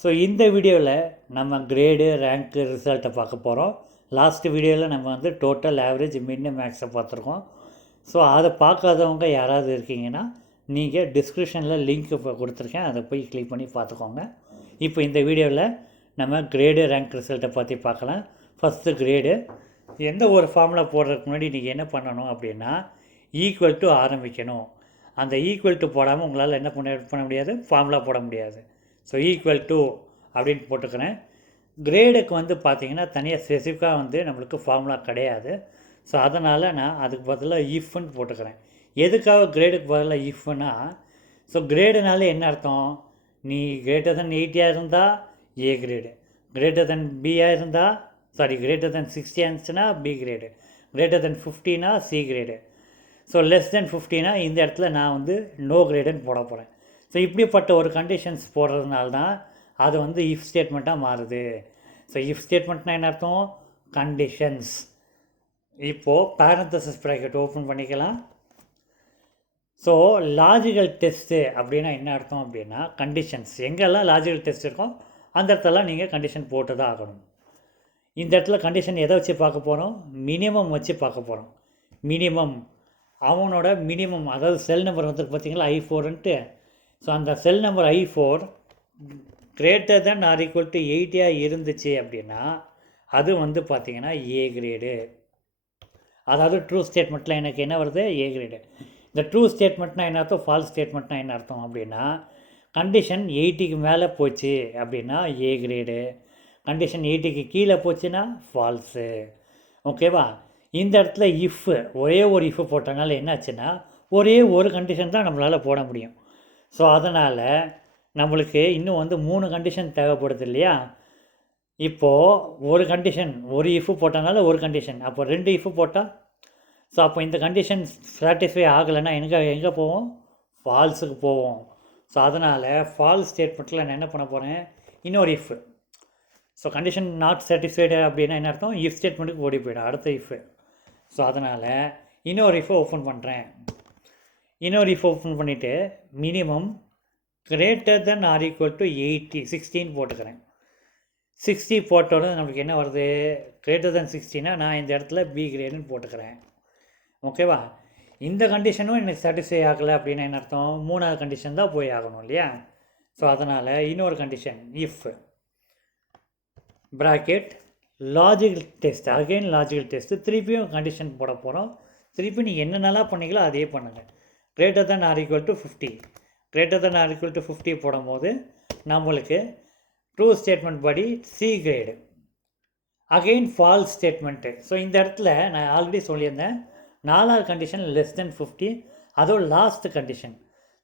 So இந்த வீடியோவில் நம்ம கிரேடு ரேங்க்கு ரிசல்ட்டை பார்க்க போகிறோம். லாஸ்ட் வீடியோவில் நம்ம வந்து டோட்டல் ஆவரேஜ் மின்னு மேக்ஸை பார்த்துருக்கோம். ஸோ அதை பார்க்காதவங்க யாராவது இருக்கீங்கன்னா நீங்கள் டிஸ்கிரிப்ஷனில் லிங்க் இப்போ கொடுத்துருக்கேன், அதை போய் கிளிக் பண்ணி பார்த்துக்கோங்க. இப்போ இந்த வீடியோவில் நம்ம கிரேடு ரேங்க் ரிசல்ட்டை பற்றி பார்க்கலாம். First grade. எந்த ஒரு ஃபார்முலா போடுறதுக்கு முன்னாடி நீங்கள் என்ன பண்ணணும் அப்படின்னா ஈக்குவல் டு ஆரம்பிக்கணும். அந்த ஈக்குவல் டு போடாமல் உங்களால் என்ன பண்ண முடியாது, ஃபார்முலா போட முடியாது. ஸோ ஈக்குவல் டு அப்படின்னு போட்டுக்கிறேன். கிரேடுக்கு வந்து பார்த்திங்கன்னா தனியாக ஸ்பெசிஃபிக்காக வந்து நம்மளுக்கு ஃபார்முலா கிடையாது. ஸோ அதனால் நான் அதுக்கு பதிலாக இஃப்னு போட்டுக்கிறேன். எதுக்காக கிரேடுக்கு பதிலாக இஃப்னா, ஸோ கிரேடுனால என்ன அர்த்தம், நீ கிரேட்டர் தென் 80 இருந்தால் ஏ கிரேடு, கிரேட்டர் தென் பியாக இருந்தால் கிரேட்டர் தென் 60 இருந்துச்சுன்னா பி கிரேடு, கிரேட்டர் தென் 50னா C grade. So less than 50னா இந்த இடத்துல நான் வந்து நோ கிரேடுன்னு போட போகிறேன். ஸோ இப்படிப்பட்ட ஒரு கண்டிஷன்ஸ் போடுறதுனால தான் அது வந்து இஃப் ஸ்டேட்மெண்ட்டாக மாறுது. ஸோ இஃப் ஸ்டேட்மெண்ட்னா என்ன அர்த்தம், கண்டிஷன்ஸ். இப்போது பேரந்தசிஸ் ப்ராக்கெட் ஓப்பன் பண்ணிக்கலாம். ஸோ லாஜிக்கல் டெஸ்ட்டு அப்படின்னா என்ன அர்த்தம் அப்படின்னா கண்டிஷன்ஸ். எங்கெல்லாம் லாஜிக்கல் டெஸ்ட் இருக்கோ அந்த இடத்துலலாம் நீங்கள் கண்டிஷன் போட்டு தான் ஆகணும். இந்த இடத்துல கண்டிஷன் எதை வச்சு பார்க்க போகிறோம், மினிமம் வச்சு பார்க்க போகிறோம். மினிமம், அவனோட மினிமம், அதாவது செல் நம்பர் வந்து பார்த்திங்களா I4ன்ட்டு. ஸோ அந்த cell number I4 greater than or equal to 80 இருந்துச்சு அப்படின்னா அது வந்து பார்த்திங்கன்னா ஏ கிரேடு. அதாவது ட்ரூ ஸ்டேட்மெண்ட்டில் எனக்கு என்ன வருது, ஏ கிரேடு. இந்த ட்ரூ ஸ்டேட்மெண்ட்னா என்ன அர்த்தம், ஃபால்ஸ் ஸ்டேட்மெண்ட்னா என்ன அர்த்தம் அப்படின்னா கண்டிஷன் 80க்கு மேலே போச்சு அப்படின்னா ஏ கிரேடு, கண்டிஷன் 80க்கு கீழே போச்சுன்னா ஃபால்ஸு. ஓகேவா. இந்த இடத்துல இஃப் ஒரே ஒரு இஃப் போட்டனால என்னாச்சுன்னா ஒரே ஒரு கண்டிஷன் தான் நம்மளால் போட முடியும். ஸோ அதனால் நம்மளுக்கு இன்னும் வந்து 3 கண்டிஷன் தேவைப்படுது இல்லையா. இப்போது ஒரு கண்டிஷன், ஒரு இஃப் போட்டனால ஒரு கண்டிஷன், அப்போ 2 இஃப் போட்டால், ஸோ அப்போ இந்த கண்டிஷன் சாட்டிஸ்ஃபை ஆகலைன்னா எங்கே போவோம், ஃபால்ஸுக்கு போவோம். ஸோ அதனால் ஃபால்ஸ் ஸ்டேட்மெண்ட்டில் நான் என்ன பண்ண போகிறேன், இன்னொரு if. So condition not satisfied அப்படின்னா என்ன அர்த்தம், இஃப் ஸ்டேட்மெண்ட்டுக்கு ஓடி போய்டும் அடுத்த இஃப். ஸோ அதனால் இன்னொரு இஃப் ஓப்பன் பண்ணுறேன். இன்னொரு இஃப் ஓப்பன் பண்ணிவிட்டு minimum greater than or equal to 16 போட்டுக்கிறேன். 60 போட்டோட நமக்கு என்ன வருது, கிரேட்டர் தென் 60னா நான் இந்த இடத்துல பி கிரேடுன்னு போட்டுக்கிறேன். ஓகேவா. இந்த கண்டிஷனும் எனக்கு சாட்டிஸ்ஃபை ஆகலை அப்படின்னா என்ன அர்த்தம், 3வது கண்டிஷன் தான் போய் ஆகணும் இல்லையா. ஸோ அதனால் இன்னொரு condition if bracket logical test, again logical test, திருப்பியும் கண்டிஷன் போட போகிறோம். திருப்பி நீங்கள் என்னென்னலாம் பண்ணீங்களோ அதே பண்ணுங்கள். Greater than or equal to 50, greater than or equal to 50 போடும்போது நம்மளுக்கு ட்ரூ ஸ்டேட்மெண்ட் படி C grade, again false statement. So இந்த இடத்துல நான் ஆல்ரெடி சொல்லியிருந்தேன் 4வது கண்டிஷன் லெஸ் தென் 50, அதுவும் லாஸ்ட் கண்டிஷன்.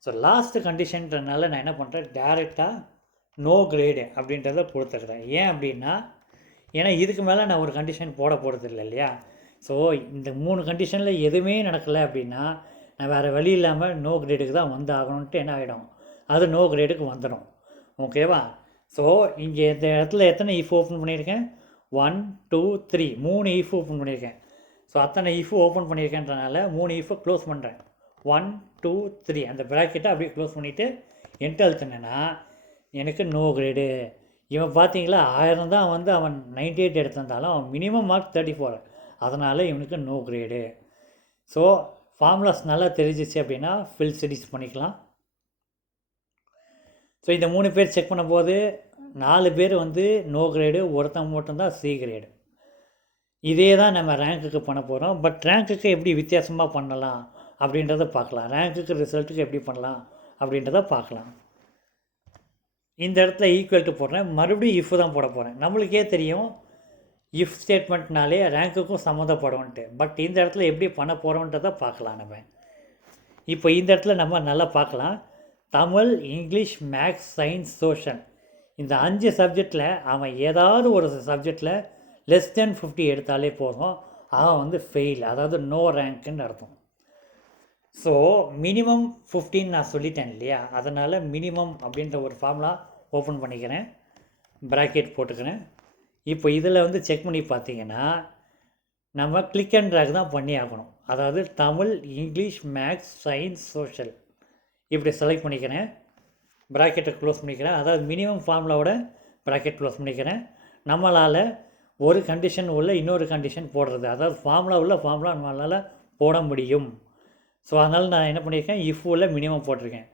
ஸோ லாஸ்ட் கண்டிஷன்றனால நான் என்ன பண்ணுறேன், டேரெக்டாக நோ கிரேடு அப்படின்றத கொடுத்துருக்குறேன். ஏன் அப்படின்னா, ஏன்னா இதுக்கு மேலே நான் ஒரு கண்டிஷன் போட போகிறது இல்லை இல்லையா. ஸோ இந்த 3 கண்டிஷனில் எதுவுமே நடக்கலை அப்படின்னா நான் வேறு வழி இல்லாமல் நோ கிரேடுக்கு தான் வந்து ஆகணுன்ட்டு என்ன ஆகிடும், அது நோ கிரேடுக்கு வந்துடும். ஓகேவா. ஸோ இங்கே இந்த இடத்துல எத்தனை இஃப் ஓப்பன் பண்ணியிருக்கேன், 1 2 3 3 இஃப் ஓப்பன் பண்ணியிருக்கேன். ஸோ அத்தனை இஃப் ஓப்பன் பண்ணியிருக்கேன்றனால 3 இஃப்பை க்ளோஸ் பண்ணுறேன். 1 2 3 அந்த ப்ராக்கெட்டை அப்படியே க்ளோஸ் பண்ணிவிட்டு என்டர் அழுத்தினேன்னா எனக்கு நோ கிரேடு. இவன் பார்த்தீங்களா 1000 தான் வந்து அவன் 98 எடுத்திருந்தாலும் அவன் மினிமம் மார்க் 34, அதனால் இவனுக்கு நோ கிரேடு. ஸோ ஃபார்முலாஸ் நல்லா தெரிஞ்சிச்சு அப்படின்னா ஃபில் சிரிஸ் பண்ணிக்கலாம். ஸோ இந்த 3 பேர் செக் பண்ணும்போது 4 பேர் வந்து நோ கிரேடு, ஒருத்தன் மட்டும்தான் சி கிரேடு. இதே தான் நம்ம ரேங்க்குக்கு பண்ண போகிறோம். பட் ரேங்க்குக்கு எப்படி வித்தியாசமாக பண்ணலாம் அப்படின்றத பார்க்கலாம், ரேங்க்குக்கு ரிசல்ட்டுக்கு எப்படி பண்ணலாம் அப்படின்றத பார்க்கலாம். இந்த இடத்துல ஈக்குவல் டு போடுறேன், மறுபடியும் இஃப் தான் போட போகிறேன். நம்மளுக்கே தெரியும் இஃப் ஸ்டேட்மெண்ட்னாலே ரேங்க்குக்கும் சம்மந்தப்படும்ன்ட்டு. பட் இந்த இடத்துல எப்படி பண்ண போகிறோன்றதை பார்க்கலாம் நம்ம. இப்போ இந்த இடத்துல நம்ம நல்லா பார்க்கலாம், Tamil, English, maths, science, social, இந்த 5 சப்ஜெக்டில் அவன் ஏதாவது ஒரு சப்ஜெக்டில் லெஸ் தென் 50 எடுத்தாலே போதும், அவன் வந்து ஃபெயில், அதாவது நோ ரேங்க்குன்னு அர்த்தம். ஸோ மினிமம் 15 நான் சொல்லிட்டேன் இல்லையா, அதனால் மினிமம் அப்படின்ற ஒரு ஃபார்முலா ஓப்பன் பண்ணிக்கிறேன், ப்ராக்கெட் போட்டுக்கிறேன். இப்போ இதில் வந்து செக் பண்ணி பார்த்தீங்கன்னா நம்ம கிளிக் அண்ட் ட்ராக் தான் பண்ணி ஆகணும். அதாவது Tamil, English, maths, science, social இப்படி செலக்ட் பண்ணிக்கிறேன். ப்ராக்கெட்டை க்ளோஸ் பண்ணிக்கிறேன். அதாவது மினிமம் ஃபார்முலாவோட ப்ராக்கெட் க்ளோஸ் பண்ணிக்கிறேன். நம்மளால் ஒரு கண்டிஷன் உள்ள இன்னொரு கண்டிஷன் போடுறது, அதாவது ஃபார்முலா உள்ள ஃபார்முலா நம்மளால் போட முடியும். ஸோ அதனால் நான் என்ன பண்ணியிருக்கேன், இஃப் உள்ள மினிமம் போட்டிருக்கேன்.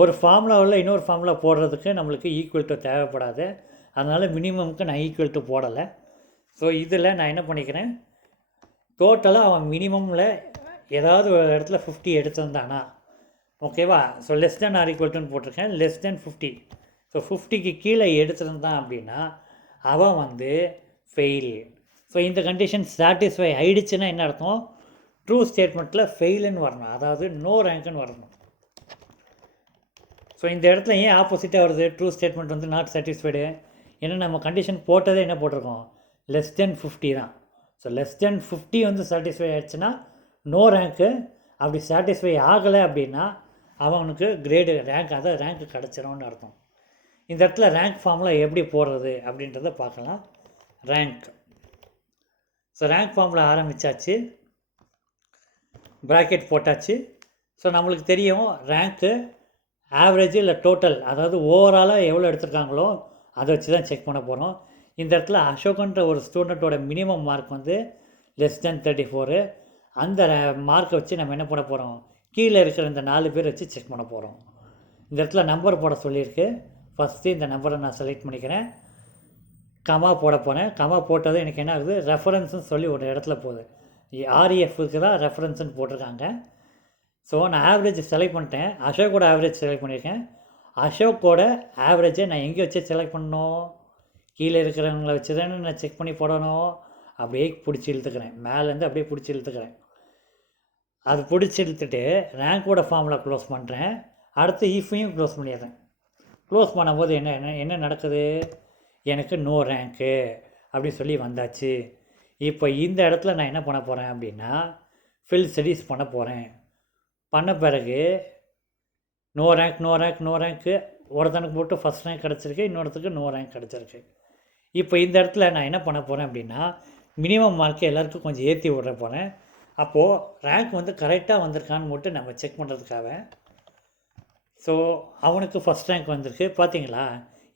ஒரு ஃபார்முலா உள்ள இன்னொரு ஃபார்முலா போடுறதுக்கு நம்மளுக்கு ஈக்குவல் டு தேவைப்படாது. அதனால் மினிமமுக்கு நான் ஈக்குவல் டு போடலை. ஸோ இதில் நான் என்ன பண்ணிக்கிறேன், டோட்டலாக அவன் மினிமமில் ஏதாவது ஒரு இடத்துல 50 எடுத்திருந்தானா, ஓகேவா. So less than or equal டுன்னு போட்டிருக்கேன், லெஸ் தென் 50. ஸோ 50க்கு கீழே எடுத்திருந்தான் அப்படின்னா அவன் வந்து ஃபெயில். ஸோ இந்த கண்டிஷன் சாட்டிஸ்ஃபை ஆகிடுச்சுன்னா என்ன அர்த்தம், ட்ரூ ஸ்டேட்மெண்ட்டில் ஃபெயிலுன்னு வரணும், அதாவது நோ ரேங்க்குன்னு வரணும். ஸோ இந்த இடத்துல ஏன் ஆப்போசிட்டாக வருது, ட்ரூ ஸ்டேட்மெண்ட் வந்து நாட் சாட்டிஸ்ஃபைடு, ஏன்னா நம்ம கண்டிஷன் போட்டதே என்ன போட்டிருக்கோம், லெஸ் தென் 50 தான். ஸோ லெஸ் தென் 50 வந்து சாட்டிஸ்ஃபை ஆகிடுச்சுன்னா நோ ரேங்க்கு. அப்படி சாட்டிஸ்ஃபை ஆகலை அப்படின்னா அவனுக்கு கிரேடு ரேங்க், அதாவது ரேங்க்கு கிடச்சிரும்னு அர்த்தம். இந்த இடத்துல ரேங்க் ஃபார்முலா எப்படி போடுறது அப்படின்றத பார்க்கலாம். ரேங்க், ஸோ ரேங்க் ஃபார்முலா ஆரம்பித்தாச்சு, ப்ராக்கெட் போட்டாச்சு. ஸோ நம்மளுக்கு தெரியும் ரேங்க்கு ஆவரேஜ் இல்லை டோட்டல், அதாவது ஓவராலாக எவ்வளோ எடுத்திருக்காங்களோ அதை வச்சு தான் செக் பண்ண போகிறோம். இந்த இடத்துல அசோகன்ற ஒரு ஸ்டூடெண்ட்டோட மினிமம் மார்க் வந்து லெஸ் தென் 34. அந்த மார்க்கை வச்சு நம்ம என்ன பண்ண போகிறோம், கீழே இருக்கிற இந்த 4 பேர் வச்சு செக் பண்ண போகிறோம். இந்த இடத்துல நம்பர் போட சொல்லியிருக்கு. ஃபஸ்ட்டு இந்த நம்பரை நான் செலக்ட் பண்ணிக்கிறேன், கமா போட போகிறேன். கமா போட்டது எனக்கு என்ன ஆகுது, ரெஃபரன்ஸ்னு சொல்லி ஒரு இடத்துல போகுது, ஆர்இஎஃப்க்கு தான் ரெஃபரன்ஸுன்னு போட்டிருக்காங்க. ஸோ நான் ஆவரேஜ் செலக்ட் பண்ணிட்டேன், அசோக்கோட ஆவரேஜ் செலக்ட் பண்ணியிருக்கேன். அசோக்கோட ஆவரேஜை நான் எங்கே வச்சு செலக்ட் பண்ணணும், கீழே இருக்கிறவங்கள வச்சு தானே நான் செக் பண்ணி போடணும். அப்படியே பிடிச்சி இழுத்துக்கிறேன், மேலேருந்து அப்படியே பிடிச்சி இழுத்துக்கிறேன். அது பிடிச்சி இழுத்துட்டு ரேங்க்கோட ஃபார்முலா க்ளோஸ் பண்ணுறேன். அடுத்து இஃபையும் க்ளோஸ் பண்ணிடுறேன். க்ளோஸ் பண்ணும்போது என்ன நடக்குது, எனக்கு நோ ரேங்க்கு அப்படின்னு சொல்லி வந்தாச்சு. இப்போ இந்த இடத்துல நான் என்ன பண்ண போகிறேன் அப்படின்னா ஃபில் ஸ்டடீஸ் பண்ண போகிறேன். பண்ண பிறகு no rank no rank no rank ஒருத்தனுக்கு போட்டு ஃபஸ்ட் ரேங்க் கிடச்சிருக்கு, இன்னொருத்துக்கு நோ ரேங்க் கிடச்சிருக்கு. இப்போ இந்த இடத்துல நான் என்ன பண்ண போகிறேன் அப்படின்னா மினிமம் மார்க்கை எல்லாருக்கும் கொஞ்சம் ஏற்றி விட்ற போகிறேன். அப்போது ரேங்க் வந்து கரெக்டாக வந்திருக்கான்னு மட்டும் நம்ம செக் பண்ணுறதுக்காக. ஸோ அவனுக்கு ஃபஸ்ட் ரேங்க் வந்திருக்கு பார்த்தீங்களா.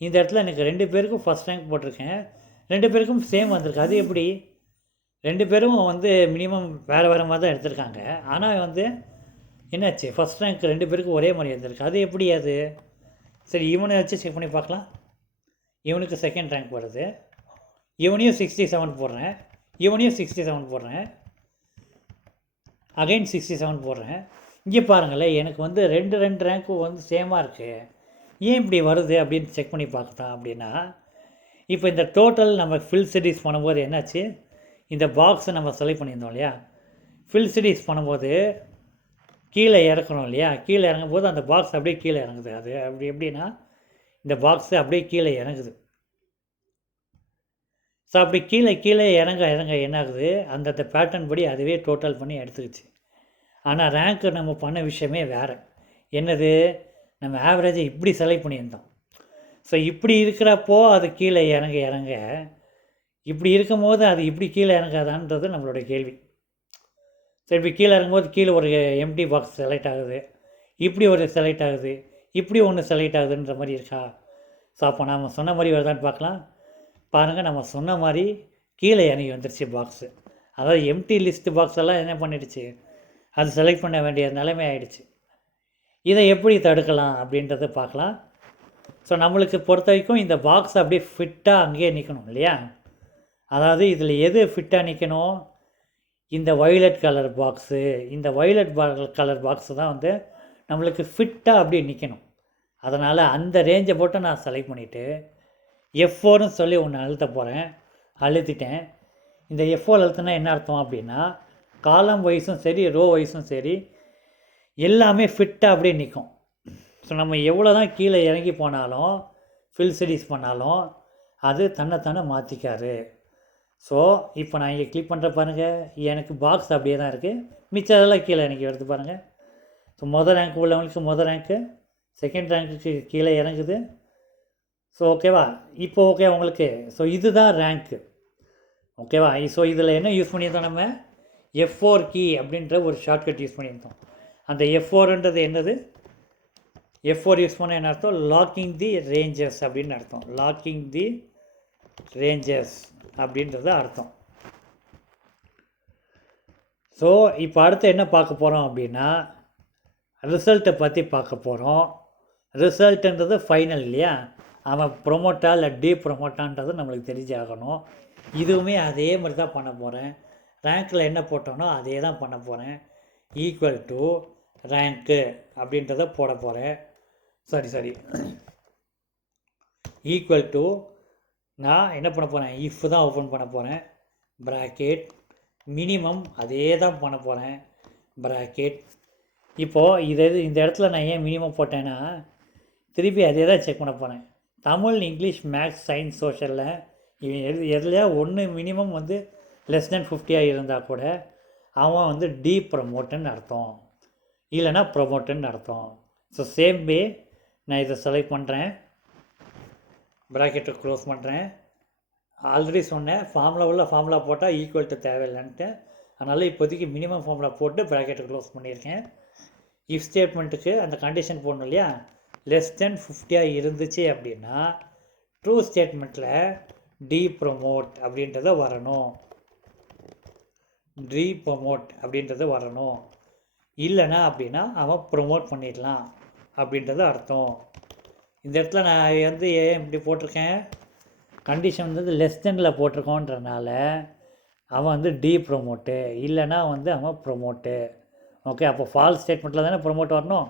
இந்த இடத்துல எனக்கு 2 பேருக்கும் ஃபஸ்ட் ரேங்க் போட்டிருக்கேன், 2 பேருக்கும் சேம் வந்திருக்கு. அது எப்படி, 2 பேரும் வந்து மினிமம் வேறு வேறு மாதிரி தான் எடுத்திருக்காங்க, ஆனால் வந்து என்னாச்சு ஃபஸ்ட் ரேங்க் 2 பேருக்கும் ஒரே மாதிரி வந்திருக்கு. அது எப்படி அது, சரி இவனை வச்சு செக் பண்ணி பார்க்கலாம். இவனுக்கு செகண்ட் ரேங்க் வருது, இவனையும் 67 போடுறேன், இவனையும் 67 போடுறேன், அகைன் 67 போடுறேன். இங்கே பாருங்களேன், எனக்கு வந்து 2 ரேங்க்கும் வந்து சேமாக இருக்குது. ஏன் இப்படி வருது அப்படின்னு செக் பண்ணி பார்க்கலாம். அப்படின்னா இப்போ இந்த டோட்டல் நம்ம ஃபில் ஸ்டடீஸ் பண்ணும்போது என்னாச்சு, இந்த பாக்ஸை நம்ம செலக்ட் பண்ணியிருந்தோம் இல்லையா, ஃபில் ஸ்டடீஸ் பண்ணும்போது கீழே இறக்கணும் இல்லையா, கீழே இறங்கும் போது அந்த பாக்ஸ் அப்படியே கீழே இறங்குது. அது அப்படி எப்படின்னா இந்த பாக்ஸு அப்படியே கீழே இறங்குது. ஸோ அப்படி கீழே இறங்க என்ன ஆகுது, அந்தந்த பேட்டர்ன் படி அதுவே டோட்டல் பண்ணி எடுத்துக்கிச்சு. ஆனால் ரேங்க்கு நம்ம பண்ண விஷயமே வேறு. என்னது, நம்ம ஆவரேஜை இப்படி செலக்ட் பண்ணியிருந்தோம். ஸோ இப்படி இருக்கிறப்போ அது கீழே இறங்க இப்படி இருக்கும் போது அது இப்படி கீழே இறங்காதான்றது நம்மளோட கேள்வி. ஸோ இப்படி கீழே இறங்கும்போது கீழே ஒரு எம்டி பாக்ஸ் செலக்ட் ஆகுது, இப்படி ஒரு செலக்ட் ஆகுது, இப்படி ஒன்று செலக்ட் ஆகுதுன்ற மாதிரி இருக்கா. ஸோ அப்போ நம்ம சொன்ன மாதிரி வருதான்னு பார்க்கலாம். பாருங்கள், நம்ம சொன்ன மாதிரி கீழே இறங்கி வந்துடுச்சு பாக்ஸு. அதாவது எம்டி லிஸ்ட்டு பாக்ஸ் எல்லாம் என்ன பண்ணிடுச்சு, அது செலக்ட் பண்ண வேண்டிய நிலைமை ஆகிடுச்சு. இதை எப்படி தடுக்கலாம் அப்படின்றத பார்க்கலாம். ஸோ நம்மளுக்கு பொறுத்த வரைக்கும் இந்த பாக்ஸ் அப்படியே ஃபிட்டாக அங்கேயே நிற்கணும் இல்லையா. அதாவது இதில் எது ஃபிட்டாக நிற்கணும், இந்த வயலட் கலர் பாக்ஸு, இந்த வயலட் கலர் பாக்ஸு தான் வந்து நம்மளுக்கு ஃபிட்டாக அப்படியே நிற்கணும். அதனால் அந்த ரேஞ்சை போட்டு நான் செலக்ட் பண்ணிவிட்டு F4ன்னு சொல்லி ஒன்று அழுத்த போகிறேன். அழுத்திட்டேன். இந்த F4 அழுத்தினா என்ன அர்த்தம் அப்படின்னா காலம் வைஸும் சரி ரோ வைஸும் சரி எல்லாமே ஃபிட்டாக அப்படியே நிற்கும். ஸோ நம்ம எவ்வளோ தான் கீழே இறங்கி போனாலும் ஃபில் ஸ்டடீஸ் பண்ணாலும் அது தன்னைத்தானே மாற்றிக்காரு. ஸோ இப்போ நான் இங்கே கிளிக் பண்ணுற பாருங்கள், எனக்கு பாக்ஸ் அப்படியே தான் இருக்குது, மிச்சதெல்லாம் கீழே எனக்கு வருது பாருங்கள். ஸோ மொதல் ரேங்க் உள்ளவங்களுக்கு மொதல் ரேங்க்கு, செகண்ட் ரேங்க்குக்கு கீழே இறங்குது. ஸோ ஓகேவா, இப்போ ஓகே உங்களுக்கு. ஸோ இதுதான் ரேங்க்கு, ஓகேவா. ஸோ இதில் என்ன யூஸ் பண்ணியிருந்தோம், நம்ம F4 கீ அப்படின்ற ஒரு ஷார்ட்கட் யூஸ் பண்ணியிருந்தோம். அந்த F4ன்றது என்னது, F4 யூஸ் பண்ண என்ன அர்த்தம்? லாக்கிங் தி ரேஞ்சஸ் அப்படின்னு அர்த்தம். லாக்கிங் தி ரேஞ்சஸ் அப்படின்றது அர்த்தம். ஸோ இப்போ அடுத்து என்ன பார்க்க போகிறோம் அப்படின்னா ரிசல்ட்டை பற்றி பார்க்க போகிறோம். ரிசல்ட்டுன்றது ஃபைனல் இல்லையா, அவன் ப்ரொமோட்டா இல்லை டீ ப்ரொமோட்டான்றது நம்மளுக்கு தெரிஞ்சாகணும். இதுவுமே அதே மாதிரி தான் பண்ண போகிறேன். ரேங்க்கில் என்ன போட்டோனோ அதே தான் பண்ண போகிறேன். ஈக்குவல் டு ரேங்க்கு அப்படின்றத போட போகிறேன். சரி ஈக்குவல் டு நான் என்ன பண்ண போகிறேன், இஃப் தான் ஓப்பன் பண்ண போகிறேன். ப்ராக்கெட் மினிமம் அதே தான் பண்ண போகிறேன். ப்ராக்கெட் இப்போது இந்த இடத்துல நான் ஏன் மினிமம் போட்டேன்னா திருப்பி அதே தான் செக் பண்ண போகிறேன். தமிழ், இங்கிலீஷ், மேக்ஸ், சயின்ஸ், சோஷியலில் இவன் எதுலையா ஒன்று மினிமம் வந்து லெஸ் தென் 50 இருந்தால் கூட அவன் வந்து டீ ப்ரமோட்டுன்னு அர்த்தம், இல்லைனா ப்ரொமோட்டுன்னு அர்த்தம். ஸோ சேம் வே நான் இதை செலக்ட் பண்ணுறேன், ப்ராக்கெட்டை க்ளோஸ் பண்ணுறேன். ஆல்ரெடி சொன்னேன் ஃபார்முலா போட்டால் ஈக்குவல் டு தேவையில்லைன்ட்டு, அதனால் இப்போதைக்கு மினிமம் ஃபார்முலா போட்டு ப்ராக்கெட்டை க்ளோஸ் பண்ணியிருக்கேன். இஃப் ஸ்டேட்மெண்ட்டுக்கு அந்த கண்டிஷன் போடணும் இல்லையா, லெஸ் தென் 50 இருந்துச்சு அப்படின்னா ட்ரூ ஸ்டேட்மெண்ட்டில் டி ப்ரொமோட் அப்படின்றத வரணும். டி ப்ரொமோட் அப்படின்றது வரணும். இல்லைனா அப்படின்னா அவன் ப்ரொமோட் பண்ணிடலாம் அப்படின்றது அர்த்தம். இந்த இடத்துல நான் வந்து ஏன் இப்படி போட்டிருக்கேன், கண்டிஷன் வந்து லெஸ் தெனில் போட்டிருக்கோன்றனால அவன் வந்து டி ப்ரொமோட்டு, இல்லைனா வந்து அவன் ப்ரொமோட்டு. ஓகே, அப்போ ஃபால்ஸ் ஸ்டேட்மெண்ட்டில் தானே ப்ரொமோட் வரணும்.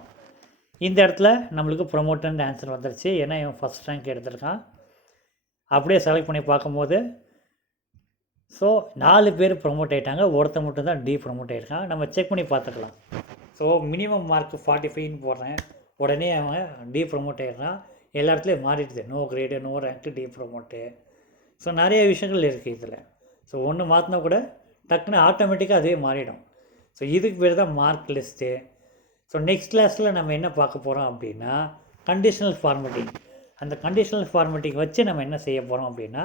இந்த இடத்துல நம்மளுக்கு ப்ரொமோட்டுன்னு ஆன்சர் வந்துருச்சு, ஏன்னா இவன் ஃபஸ்ட் ரேங்க் எடுத்திருக்கான். அப்படியே செலக்ட் பண்ணி பார்க்கும்போது ஸோ 4 பேர் ப்ரொமோட் ஆகிட்டாங்க, ஒருத்தர் மட்டும் தான் டி ப்ரொமோட் ஆகிருக்கான். நம்ம செக் பண்ணி பார்த்துக்கலாம். ஸோ மினிமம் மார்க் 45ன்னு போடுறேன், உடனே அவன் டி ப்ரொமோட் ஆகிடுறான். எல்லா இடத்துலையும் மாறிடுது, no grade, no rank, D promote. So நிறைய விஷயங்கள் இருக்குது இதில். ஸோ ஒன்று மாற்றினா கூட டக்குன்னு ஆட்டோமேட்டிக்காக அதே மாறிடும். ஸோ இதுக்கு பேர் தான் மார்க் லிஸ்ட்டு. ஸோ நெக்ஸ்ட் கிளாஸில் நம்ம என்ன பார்க்க போகிறோம் அப்படின்னா கண்டிஷனல் ஃபார்மேட்டிங். அந்த கண்டிஷனல் ஃபார்மேட்டிங் வச்சு நம்ம என்ன செய்ய போகிறோம் அப்படின்னா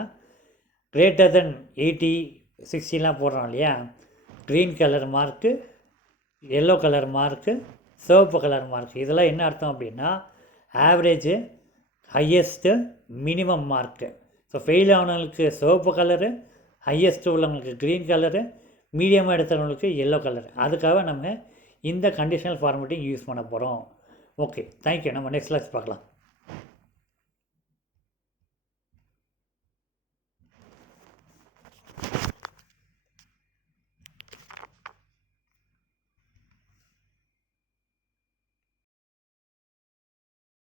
கிரேட்டர் தென் 80, 60லாம் போடுறோம் இல்லையா, green colour mark, yellow colour mark, சிவப்பு கலர் மார்க், இதெல்லாம் என்ன அர்த்தம் அப்படின்னா average, highest, minimum mark. So fail ஆனவங்களுக்கு சிவப்பு கலரு, ஹையஸ்ட்டு உள்ளவங்களுக்கு க்ரீன் கலரு, மீடியமாக எடுத்தவங்களுக்கு எல்லோ கலர். அதுக்காக நம்ம இந்த கண்டிஷனல் ஃபார்மேட்டிங் யூஸ் பண்ண போகிறோம். Okay, thank you. நம்ம நெக்ஸ்ட் கிளாஸ் பார்க்கலாம்.